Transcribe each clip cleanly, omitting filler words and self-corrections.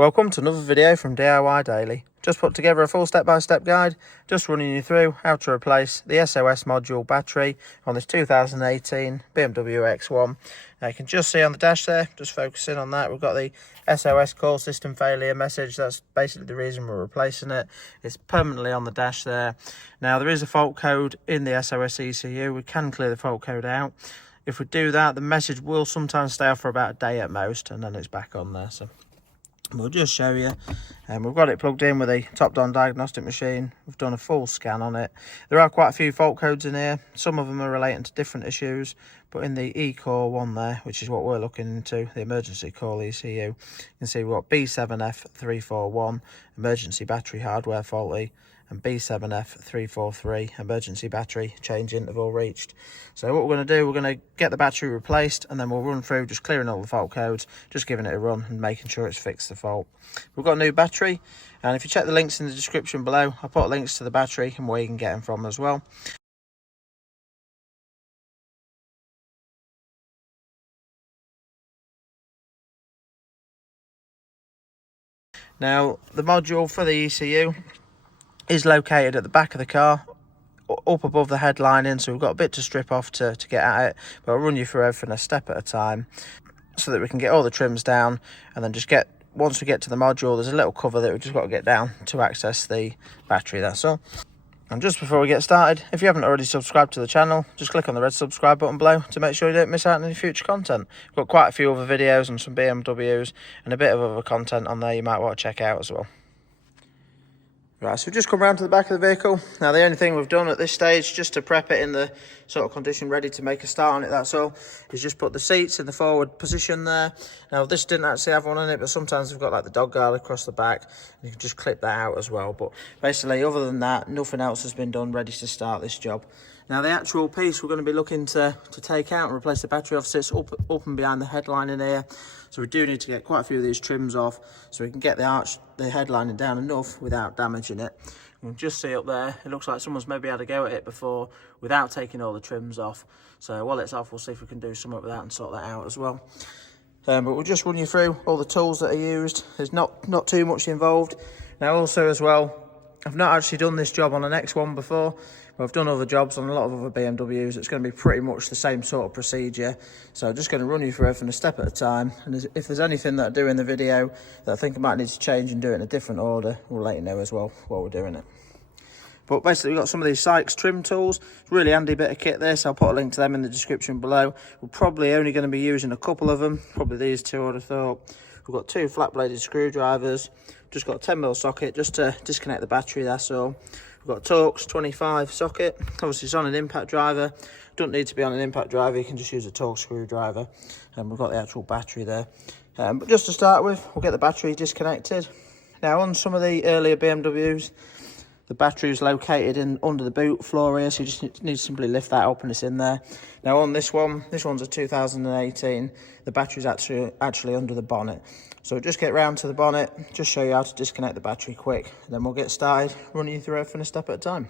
Welcome to another video from DIY Daily. Just put together a full step-by-step guide, just running you through how to replace the SOS module battery on this 2018 BMW X1. Now you can just see on the dash there, just focusing on that, we've got the SOS call system failure message. That's basically the reason we're replacing it. It's permanently on the dash there. Now there is a fault code in the SOS ECU. We can clear the fault code out. If we do that, the message will sometimes stay off for about a day at most, and then it's back on there. So we'll just show you. We've got it plugged in with a top-down diagnostic machine. We've done a full scan on it. There are quite a few fault codes in here. Some of them are relating to different issues, but in the ECALL one there, which is what we're looking into, the emergency call ECU, you can see we've got B7F341, emergency battery hardware faulty, and B7F343, emergency battery change interval reached. So what we're going to do, we're going to get the battery replaced, and then we'll run through just clearing all the fault codes, just giving it a run and making sure it's fixed the fault. We've got a new battery, and if you check the links in the description below, I'll put links to the battery and where you can get them from as well. Now, the module for the ECU is located at the back of the car, up above the headlining, so we've got a bit to strip off to get at it, but I'll run you through everything a step at a time so that we can get all the trims down, and then just once we get to the module, there's a little cover that we've just got to get down to access the battery, that's all. And just before we get started, if you haven't already subscribed to the channel, just click on the red subscribe button below to make sure you don't miss out on any future content. We've got quite a few other videos on some BMWs and a bit of other content on there you might want to check out as well. Right, so we've just come round to the back of the vehicle. Now the only thing we've done at this stage, just to prep it in the sort of condition ready to make a start on it, that's all, is just put the seats in the forward position there. Now this didn't actually have one in it, but sometimes we've got like the dog guard across the back, and you can just clip that out as well. But basically, other than that, nothing else has been done ready to start this job. Now the actual piece we're going to be looking to take out and replace the battery off sits up and behind the headline in here. So we do need to get quite a few of these trims off so we can get the headlining down enough without damaging it. You can just see up there, it looks like someone's maybe had a go at it before without taking all the trims off. So while it's off, we'll see if we can do something with that and sort that out as well. But we'll just run you through all the tools that are used. There's not too much involved. Now also as well, I've not actually done this job on an X1 before, but I've done other jobs on a lot of other BMWs. It's going to be pretty much the same sort of procedure. So I'm just going to run you through everything a step at a time. And if there's anything that I do in the video that I think I might need to change and do it in a different order, we'll let you know as well while we're doing it. But basically, we've got some of these Sykes trim tools. It's a really handy bit of kit this. I'll put a link to them in the description below. We're probably only going to be using a couple of them. Probably these two, I'd have thought. We've got two flat-bladed screwdrivers. Just got a 10mm socket just to disconnect the battery, that's all. We've got a Torx 25 socket. Obviously, it's on an impact driver. Don't need to be on an impact driver. You can just use a Torx screwdriver. And we've got the actual battery there. But just to start with, we'll get the battery disconnected. Now, on some of the earlier BMWs, the battery is located under the boot floor here, so you just need to simply lift that up and it's in there. Now on this one's a 2018, the battery's actually under the bonnet. So just get round to the bonnet, just show you how to disconnect the battery quick, and then we'll get started running you through everything a step at a time.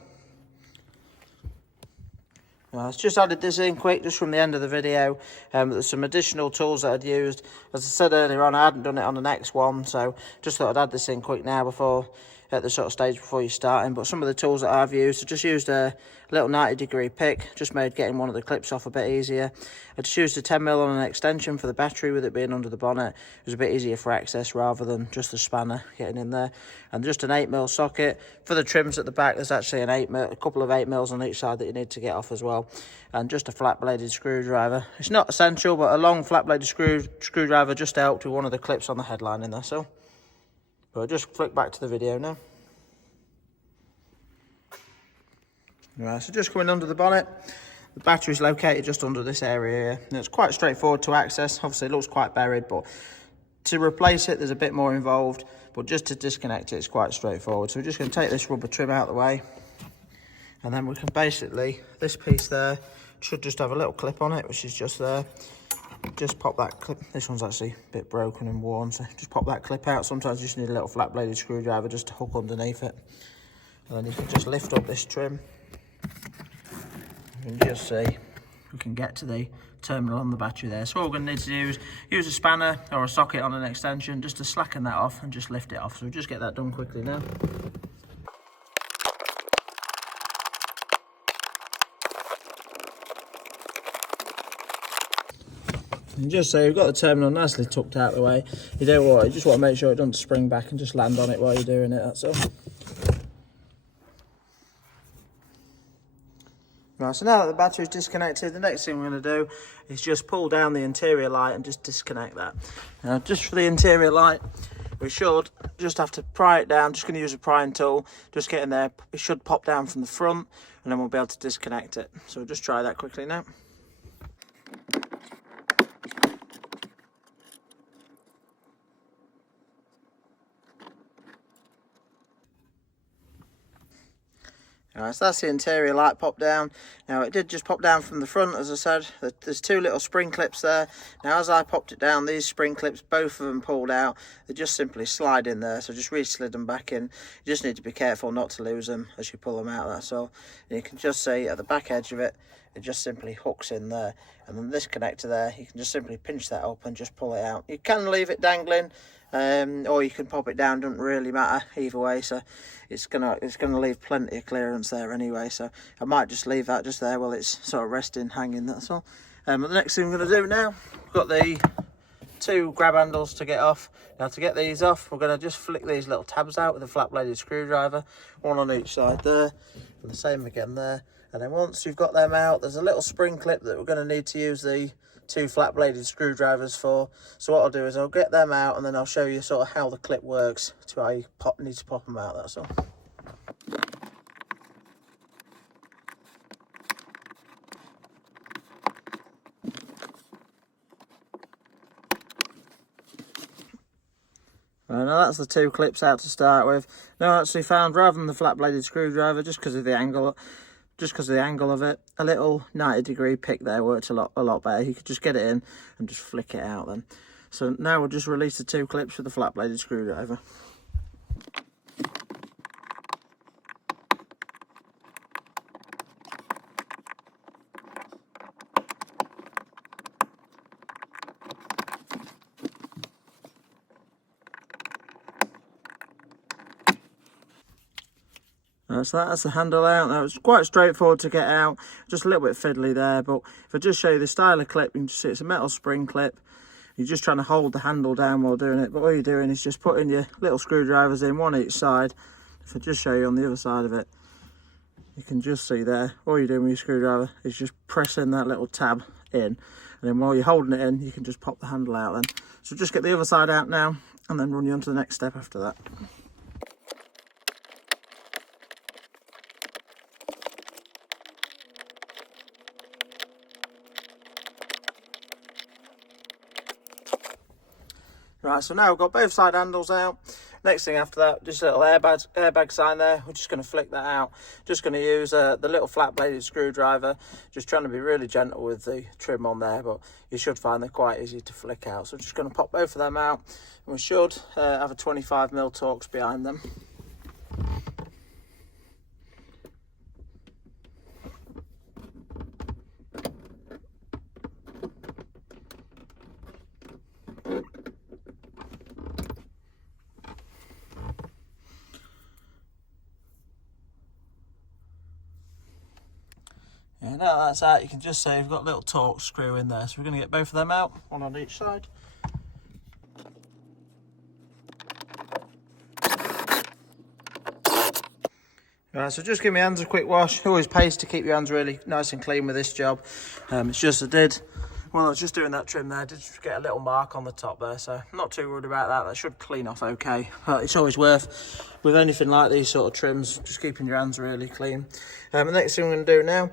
I've just added this in quick just from the end of the video. There's some additional tools that I'd used. As I said earlier on, I hadn't done it on the next one, so just thought I'd add this in quick now at the sort of stage before you're starting. But some of the tools that I've used, I just used a little 90-degree pick, just made getting one of the clips off a bit easier. I just used a 10mm on an extension for the battery with it being under the bonnet. It was a bit easier for access rather than just the spanner getting in there. And just an 8mm socket. For the trims at the back, there's actually a couple of 8mm on each side that you need to get off as well. And just a flat-bladed screwdriver. It's not essential, but a long flat-bladed screwdriver just helped with one of the clips on the headline in there, so. But I'll just flick back to the video now. Right, so just coming under the bonnet, the battery is located just under this area here. And it's quite straightforward to access. Obviously, it looks quite buried, but to replace it, there's a bit more involved. But just to disconnect it, it's quite straightforward. So we're just going to take this rubber trim out of the way. And then we can basically, this piece there should just have a little clip on it, which is just there. Just pop that clip. This one's actually a bit broken and worn, so just pop that clip out. Sometimes you just need a little flat-bladed screwdriver just to hook underneath it. And then you can just lift up this trim. You can just see we can get to the terminal on the battery there. So all we're going to need to do is use a spanner or a socket on an extension just to slacken that off and just lift it off. So we'll just get that done quickly now. And just so you've got the terminal nicely tucked out of the way, you just want to make sure it doesn't spring back and just land on it while you're doing it, that's all. Right, so now that the battery's disconnected, the next thing we're going to do is just pull down the interior light and just disconnect that. Now, just for the interior light, we should just have to pry it down. Just going to use a prying tool, just get in there. It should pop down from the front, and then we'll be able to disconnect it. So we'll just try that quickly now. Alright, so that's the interior light pop down. Now it did just pop down from the front, as I said. There's two little spring clips there. Now as I popped it down, these spring clips, both of them pulled out. They just simply slide in there, so just re-slid them back in. You just need to be careful not to lose them as you pull them out, that's all. And you can just see at the back edge of it, it just simply hooks in there. And then this connector there, you can just simply pinch that up and just pull it out. You can leave it dangling, or you can pop it down, doesn't really matter either way. So it's gonna leave plenty of clearance there anyway, so I might just leave that just there while it's sort of resting, hanging, that's all. But the next thing we're going to do now, we've got the two grab handles to get off. Now to get these off, we're going to just flick these little tabs out with a flat bladed screwdriver, one on each side there, and the same again there. And then once you've got them out, there's a little spring clip that we're going to need to use the two flat bladed screwdrivers for. So what I'll do is I'll get them out and then I'll show you sort of how the clip works to how you need to pop them out, that's all. Right, now that's the two clips out to start with. Now I actually found, rather than the flat bladed screwdriver, just because of the angle of it, a little 90-degree pick there worked a lot better. You could just get it in and just flick it out then. So now we'll just release the two clips with the flat bladed screwdriver. So that's the handle out. That was quite straightforward to get out, just a little bit fiddly there, but if I just show you the style of clip, you can just see it's a metal spring clip. You're just trying to hold the handle down while doing it, but all you're doing is just putting your little screwdrivers in, one each side. If I just show you on the other side of it, you can just see there, all you're doing with your screwdriver is just pressing that little tab in, and then while you're holding it in, you can just pop the handle out then. So just get the other side out now, and then run you on to the next step after that. Right, so now we've got both side handles out. Next thing after that, just a little airbag sign there. We're just going to flick that out. Just going to use the little flat bladed screwdriver. Just trying to be really gentle with the trim on there, but you should find they're quite easy to flick out. So just going to pop both of them out. And we should have a 25mm Torx behind them. Yeah, now that's out, you can just see we've got a little Torx screw in there. So we're going to get both of them out, one on each side. Right, so just give my hands a quick wash. Always pays to keep your hands really nice and clean with this job. It's just when I was just doing that trim there, I did just get a little mark on the top there, so I'm not too worried about that. That should clean off okay. But it's always worth, with anything like these sort of trims, just keeping your hands really clean. The next thing we're going to do now,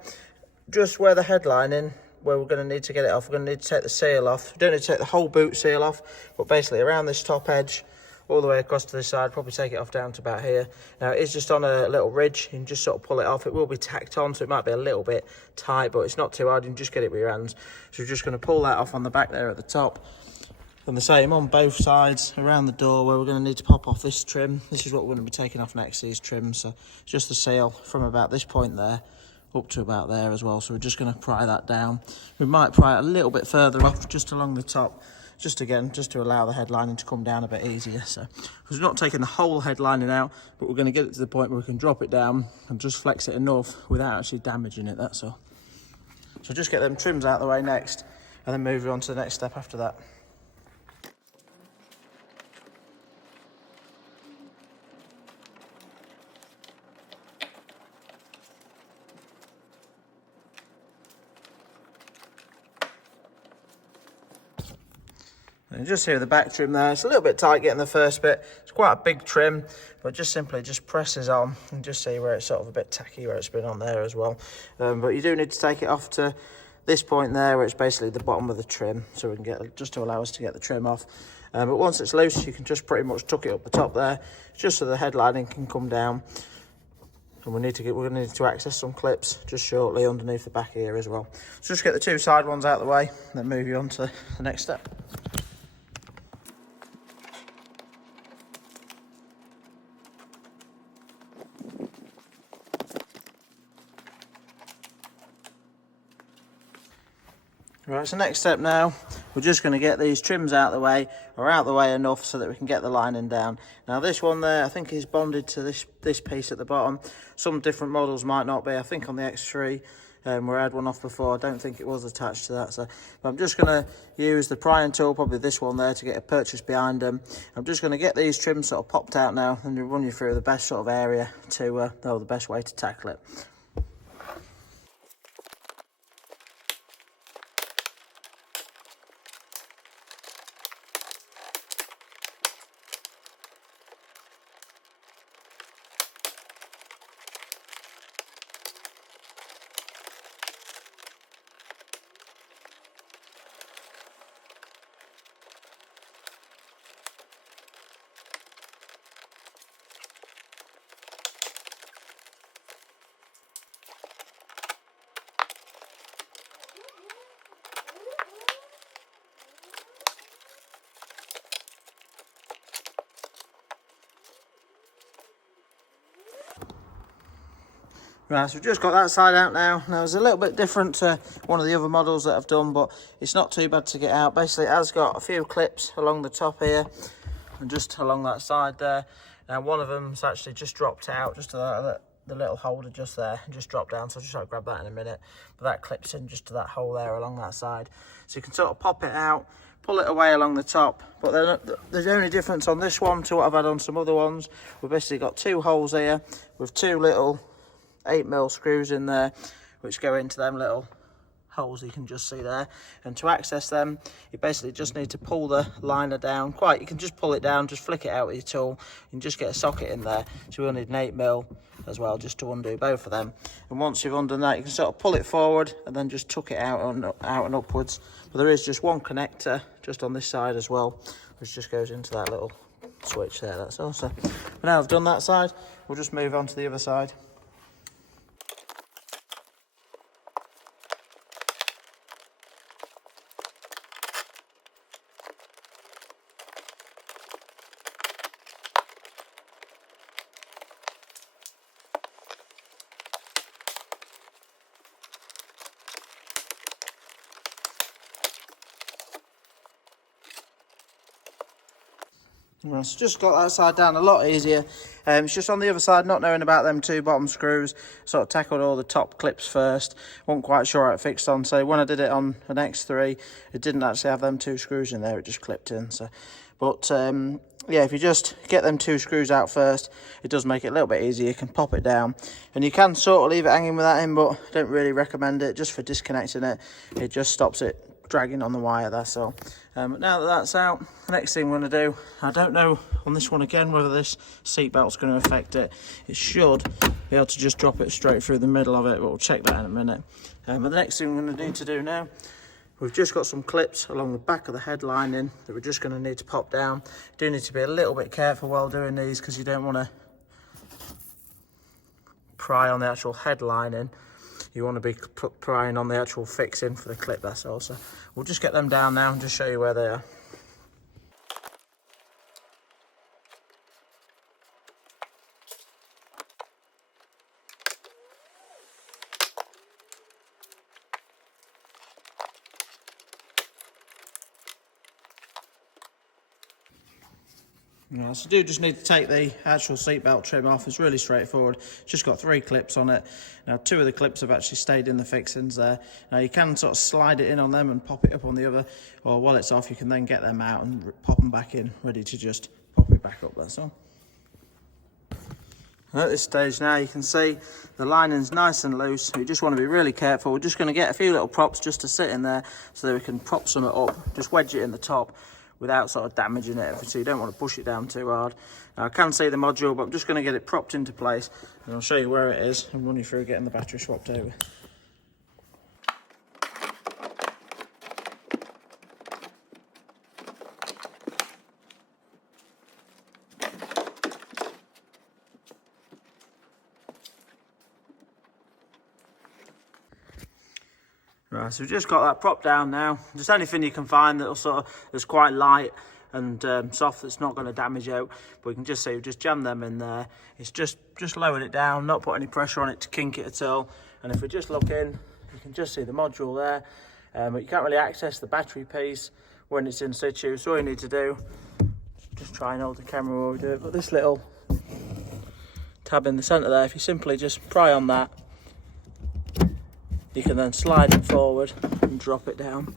just where the headline in, where we're going to need to get it off, we're going to need to take the seal off. We don't need to take the whole boot seal off, but basically around this top edge, all the way across to this side, probably take it off down to about here. Now it is just on a little ridge, you can just sort of pull it off. It will be tacked on, so it might be a little bit tight, but it's not too hard, you can just get it with your hands. So we're just going to pull that off on the back there at the top. And the same on both sides around the door where we're going to need to pop off this trim. This is what we're going to be taking off next, these trims. So it's just the seal from about this point there up to about there as well. So we're just going to pry that down. We might pry it a little bit further off, just along the top, just to allow the headlining to come down a bit easier. So we're not taking the whole headlining out, but we're going to get it to the point where we can drop it down and just flex it enough without actually damaging it, that's all. So just get them trims out of the way next, and then move on to the next step after that. And just here the back trim there, it's a little bit tight getting the first bit. It's quite a big trim, but just simply presses on and just see where it's sort of a bit tacky where it's been on there as well. But you do need to take it off to this point there where it's basically the bottom of the trim, so we can get, just to allow us to get the trim off. But once it's loose, you can just pretty much tuck it up the top there, just so the headlining can come down. And we're going to need to access some clips just shortly underneath the back here as well. So just get the two side ones out of the way, and then move you on to the next step. Right, so next step now, we're just going to get these trims out of the way, or out the way enough so that we can get the lining down. Now this one there, I think is bonded to this piece at the bottom. Some different models might not be. I think on the X3, where I had one off before, I don't think it was attached to that. So but I'm just going to use the prying tool, probably this one there, to get a purchase behind them. I'm just going to get these trims sort of popped out now, and run you through the best sort of area to, the best way to tackle it. Right, so we've just got that side out now. Now it's a little bit different to one of the other models that I've done, but it's not too bad to get out. Basically it has got a few clips along the top here and just along that side there. Now one of them's actually just dropped out, just to the little holder just there, and just dropped down, so I'll just try to grab that in a minute. But that clips in just to that hole there along that side. So you can sort of pop it out, pull it away along the top. But the only difference on this one to what I've had on some other ones, we've basically got two holes here with two little 8mm screws in there, which go into them little holes you can just see there. And to access them, you basically just need to pull the liner down. You can just pull it down, just flick it out with your tool, and just get a socket in there. So we'll need an 8mm as well, just to undo both of them. And once you've undone that, you can sort of pull it forward and then just tuck it out and upwards. But there is just one connector just on this side as well, which just goes into that little switch there, that's all. So now I've done that side, we'll just move on to the other side. Well, so just got that side down a lot easier. It's just on the other side, not knowing about them two bottom screws, sort of tackled all the top clips first. Wasn't quite sure how it fixed on, so when I did it on an X3, it didn't actually have them two screws in there, it just clipped in. So, but yeah, if you just get them two screws out first, it does make it a little bit easier. You can pop it down, and you can sort of leave it hanging with that in, but I don't really recommend it just for disconnecting it. It just stops it dragging on the wire, that's all. But now that that's out, the next thing we're going to do, I don't know on this one again whether this seat belt's going to affect it. It should be able to just drop it straight through the middle of it, but we'll check that in a minute. But the next thing we're going to need to do now, we've just got some clips along the back of the head lining that we're just going to need to pop down. You do need to be a little bit careful while doing these, because you don't want to pry on the actual head lining. You want to be prying on the actual fixing for the clip, that's all. So we'll just get them down now and just show you where they are. Right, so you do just need to take the actual seatbelt trim off. It's really straightforward. It's just got 3 clips on it. Now 2 of the clips have actually stayed in the fixings there. Now you can sort of slide it in on them and pop it up on the other, or while it's off you can then get them out and pop them back in, ready to just pop it back up, that's all. At this stage now you can see the lining's nice and loose. You just want to be really careful. We're just going to get a few little props just to sit in there so that we can prop some up, just wedge it in the top without sort of damaging it, so you don't want to push it down too hard. Now I can see the module, but I'm just going to get it propped into place and I'll show you where it is and run you through getting the battery swapped over. Right, so we've just got that prop down now. Just anything you can find that's quite light and soft, that's not going to damage out. But you can just see we've just jammed them in there. It's just lowered it down, not put any pressure on it to kink it at all. And if we just look in, you can just see the module there. But you can't really access the battery piece when it's in situ. So all you need to do, just try and hold the camera while we do it. But this little tab in the centre there, if you simply just pry on that, you can then slide it forward and drop it down.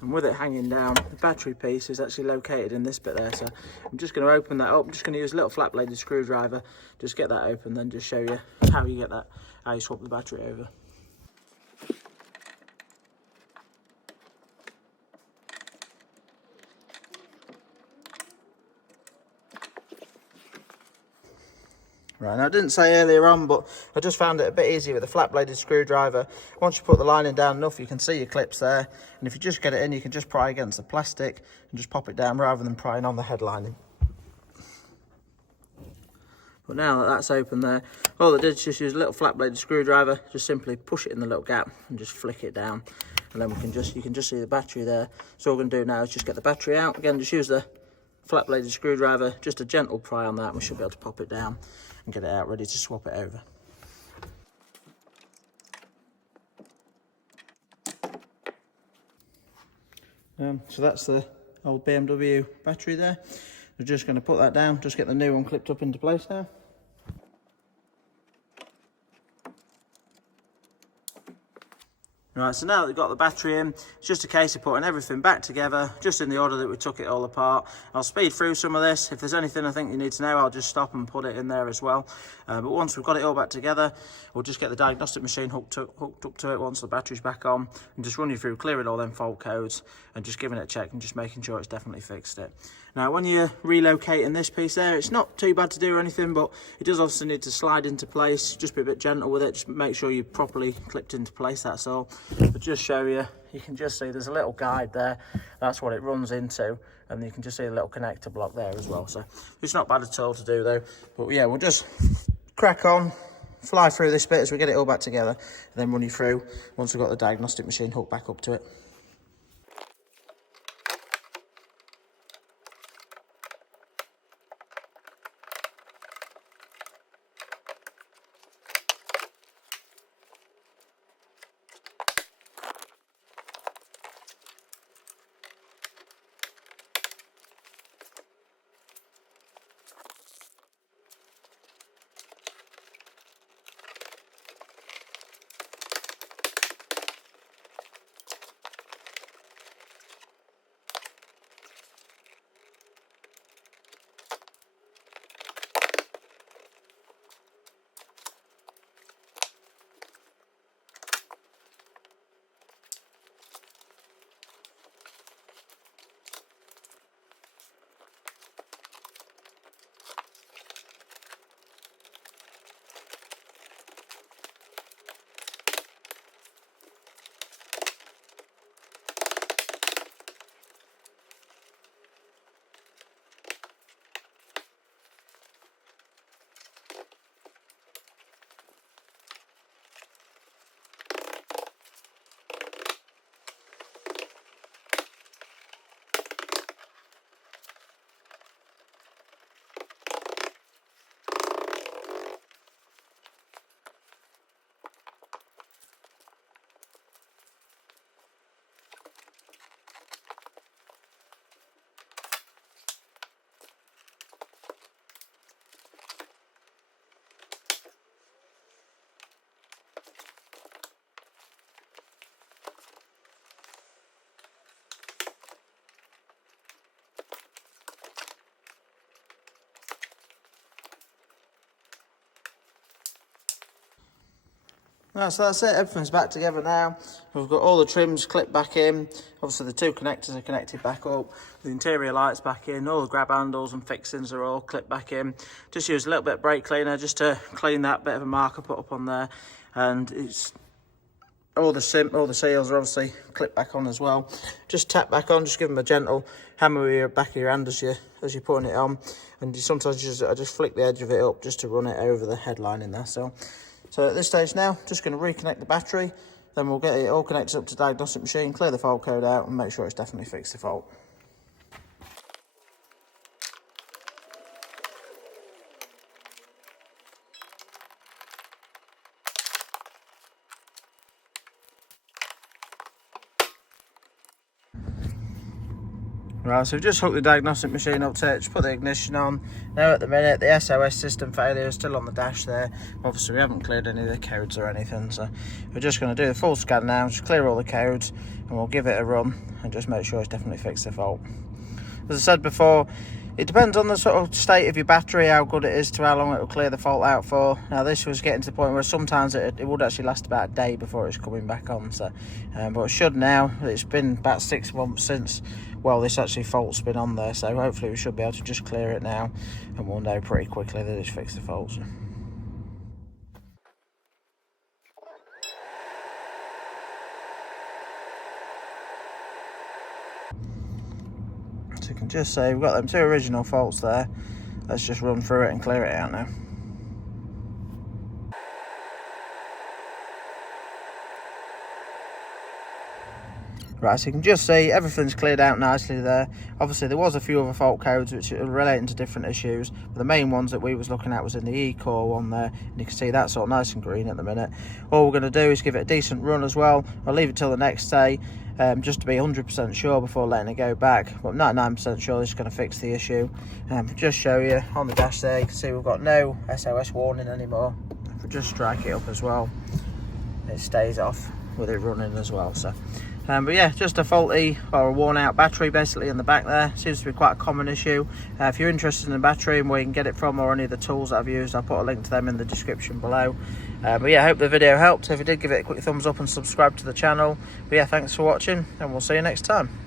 And with it hanging down, the battery piece is actually located in this bit there. So I'm just going to open that up. I'm just going to use a little flat bladed screwdriver, just get that open, then just show you how you swap the battery over. Right, now I didn't say earlier on, but I just found it a bit easier with a flat bladed screwdriver. Once you put the lining down enough, you can see your clips there, and if you just get it in, you can just pry against the plastic and just pop it down rather than prying on the head lining. But now that that's open there, all I did is just use a little flat bladed screwdriver, just simply push it in the little gap and just flick it down, and then you can just see the battery there. So all we're going to do now is just get the battery out. Again, just use the flat bladed screwdriver, just a gentle pry on that, and we should be able to pop it down and get it out ready to swap it over. So that's the old BMW battery there. We're just going to put that down, just get the new one clipped up into place now. Right, so now that we've got the battery in, it's just a case of putting everything back together, just in the order that we took it all apart. I'll speed through some of this. If there's anything I think you need to know, I'll just stop and put it in there as well. But once we've got it all back together, we'll just get the diagnostic machine hooked up to it once the battery's back on, and just run you through clearing all them fault codes and just giving it a check and just making sure it's definitely fixed it. Now, when you're relocating this piece there, it's not too bad to do or anything, but it does obviously need to slide into place. Just be a bit gentle with it, just make sure you're properly clipped into place, that's all. But just show you, you can just see there's a little guide there, that's what it runs into, and you can just see a little connector block there as well. So it's not bad at all to do though. But yeah, we'll just crack on, fly through this bit as we get it all back together, and then run you through once we've got the diagnostic machine hooked back up to it. Right, so that's it, everything's back together now. We've got all the trims clipped back in. Obviously the two connectors are connected back up. The interior lights back in, all the grab handles and fixings are all clipped back in. Just use a little bit of brake cleaner just to clean that bit of a marker put up on there. And it's all the seals are obviously clipped back on as well. Just tap back on, just give them a gentle hammer with your back of your hand as you're putting it on. And sometimes I just flick the edge of it up just to run it over the headline in there. So at this stage now, just going to reconnect the battery, then we'll get it all connected up to Diagnostic machine, clear the fault code out and make sure it's definitely fixed the fault. Right, so we've just hooked the Diagnostic machine up to it, just put the ignition on. Now at the minute, the SOS system failure is still on the dash there. Obviously we haven't cleared any of the codes or anything, so we're just going to do the full scan now, just clear all the codes, and we'll give it a run and just make sure it's definitely fixed the fault. As I said before, it depends on the sort of state of your battery, how good it is to how long it will clear the fault out for. Now this was getting to the point where sometimes it would actually last about a day before it's coming back on. So, but it should now. It's been about 6 months since, well, this actually fault's been on there. So hopefully we should be able to just clear it now, and we'll know pretty quickly that it's fixed the fault. So you can just say we've got them two original faults there. Let's just run through it and clear it out now. Right, so you can just see everything's cleared out nicely there. Obviously there was a few other fault codes which are relating to different issues, but the main ones that we was looking at was in the ECALL one there, and you can see that's all nice and green at the minute. All we're going to do is give it a decent run as well. I'll leave it till the next day, just to be 100% sure before letting it go back, but 99% sure this is going to fix the issue. Just show you on the dash there, you can see we've got no SOS warning anymore. If we just strike it up as well, it stays off with it running as well. So but yeah, just a faulty or a worn out battery basically in the back there. Seems to be quite a common issue. If you're interested in the battery and where you can get it from, or any of the tools that I've used, I'll put a link to them in the description below. But yeah, I hope the video helped. If you did, give it a quick thumbs up and subscribe to the channel. But yeah, thanks for watching, and we'll see you next time.